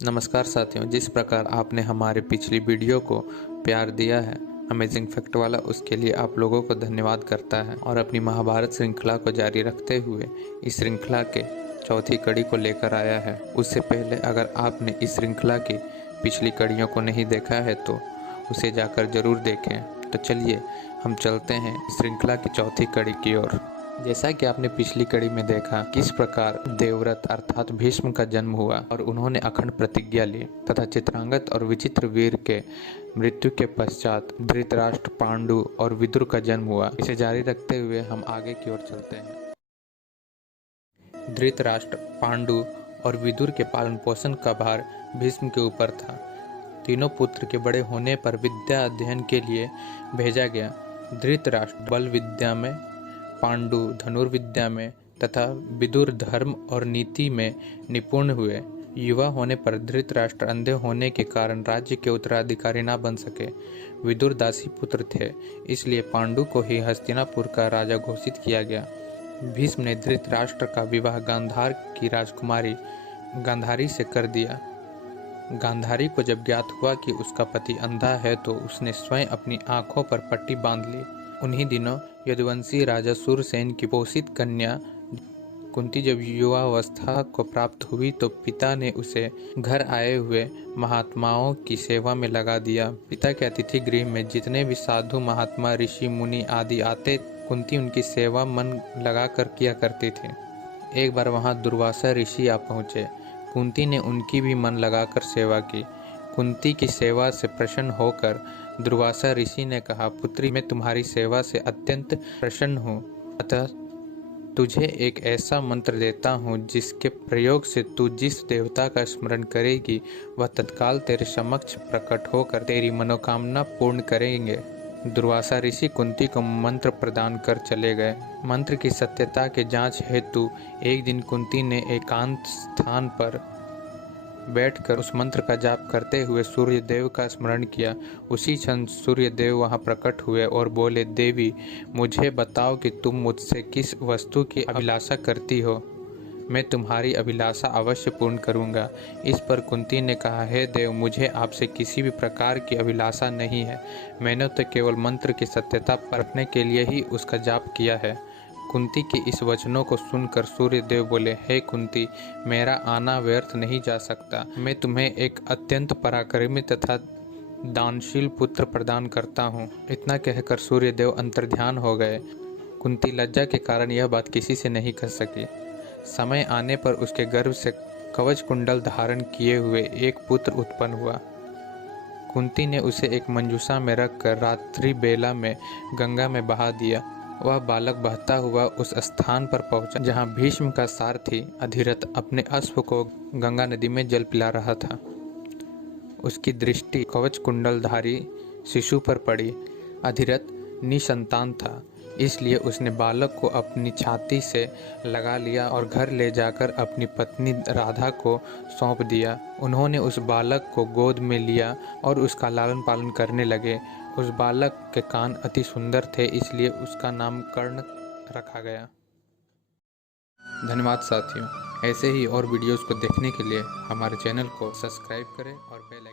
नमस्कार साथियों, जिस प्रकार आपने हमारे पिछली वीडियो को प्यार दिया है अमेजिंग फैक्ट वाला, उसके लिए आप लोगों को धन्यवाद करता है और अपनी महाभारत श्रृंखला को जारी रखते हुए इस श्रृंखला के चौथी कड़ी को लेकर आया है। उससे पहले अगर आपने इस श्रृंखला की पिछली कड़ियों को नहीं देखा है तो उसे जाकर जरूर देखें। तो चलिए हम चलते हैं इस श्रृंखला की चौथी कड़ी की ओर। जैसा कि आपने पिछली कड़ी में देखा किस प्रकार देवव्रत अर्थात भीष्म का जन्म हुआ और उन्होंने अखंड प्रतिज्ञा ली तथा चित्रांगत और विचित्र वीर के मृत्यु के पश्चात धृतराष्ट्र, पांडु और विदुर का जन्म हुआ। इसे जारी रखते हुए हम आगे की ओर चलते हैं। धृतराष्ट्र, पांडु और विदुर के पालन पोषण का भार भीष्म के ऊपर था। तीनों पुत्र के बड़े होने पर विद्या अध्ययन के लिए भेजा गया। धृतराष्ट्र बल विद्या में, पांडु धनुर्विद्या में तथा विदुर धर्म और नीति में निपुण हुए। युवा होने पर धृतराष्ट्र अंधे होने के कारण राज्य के उत्तराधिकारी न बन सके। विदुर दासी पुत्र थे, इसलिए पांडु को ही हस्तिनापुर का राजा घोषित किया गया। भीष्म ने धृतराष्ट्र का विवाह गांधार की राजकुमारी गांधारी से कर दिया। गांधारी को जब ज्ञात हुआ कि उसका पति अंधा है तो उसने स्वयं अपनी आंखों पर पट्टी बांध ली। उन्हीं दिनों यदुवंशी राजा सूरसेन की पोषित कन्या कुंती जब युवावस्था को प्राप्त हुई तो पिता ने उसे घर आए हुए महात्माओं की सेवा में लगा दिया। पिता के अतिथि गृह में जितने भी साधु महात्मा, ऋषि, मुनि आदि आते, कुंती उनकी सेवा मन लगाकर किया करती थी। एक बार वहां दुर्वासा ऋषि आ पहुंचे। कुंती ने उनकी भी मन लगाकर सेवा की। कुंती की सेवा से प्रसन्न होकर दुर्वासा ऋषि ने कहा, पुत्री, मैं तुम्हारी सेवा से अत्यंत प्रसन्न हूँ, अतः तुझे एक ऐसा मंत्र देता हूँ जिसके प्रयोग से तू जिस देवता का स्मरण करेगी वह तत्काल तेरे समक्ष प्रकट होकर तेरी मनोकामना पूर्ण करेंगे। दुर्वासा ऋषि कुंती को मंत्र प्रदान कर चले गए। मंत्र की सत्यता के जांच हेतु एक दिन कुंती ने एकांत स्थान पर बैठकर उस मंत्र का जाप करते हुए सूर्य देव का स्मरण किया। उसी क्षण सूर्य देव वहां प्रकट हुए और बोले, देवी, मुझे बताओ कि तुम मुझसे किस वस्तु की अभिलाषा करती हो। मैं तुम्हारी अभिलाषा अवश्य पूर्ण करूंगा। इस पर कुंती ने कहा, हे देव, मुझे आपसे किसी भी प्रकार की अभिलाषा नहीं है। मैंने तो केवल मंत्र की सत्यता परखने के लिए ही उसका जाप किया है। कुंती के इस वचनों को सुनकर सूर्य देव बोले, हे कुंती, मेरा आना व्यर्थ नहीं जा सकता। मैं तुम्हें एक अत्यंत पराक्रमी तथा दानशील पुत्र प्रदान करता हूँ। इतना कहकर सूर्य देव अंतर्ध्यान हो गए। कुंती लज्जा के कारण यह बात किसी से नहीं कह सकी। समय आने पर उसके गर्भ से कवच कुंडल धारण किए हुए एक पुत्र उत्पन्न हुआ। कुंती ने उसे एक मंजूषा में रखकर रात्रि बेला में गंगा में बहा दिया। वह बालक बहता हुआ उस स्थान पर पहुंचा जहां भीष्म का सारथी अधिरथ अपने अश्व को गंगा नदी में जल पिला रहा था। उसकी दृष्टि कवच कुंडलधारी शिशु पर पड़ी। अधिरथ निसंतान था, इसलिए उसने बालक को अपनी छाती से लगा लिया और घर ले जाकर अपनी पत्नी राधा को सौंप दिया। उन्होंने उस बालक को गोद में लिया और उसका लालन पालन करने लगे। उस बालक के कान अति सुंदर थे, इसलिए उसका नाम कर्ण रखा गया। धन्यवाद साथियों। ऐसे ही और वीडियोस को देखने के लिए हमारे चैनल को सब्सक्राइब करें और बेल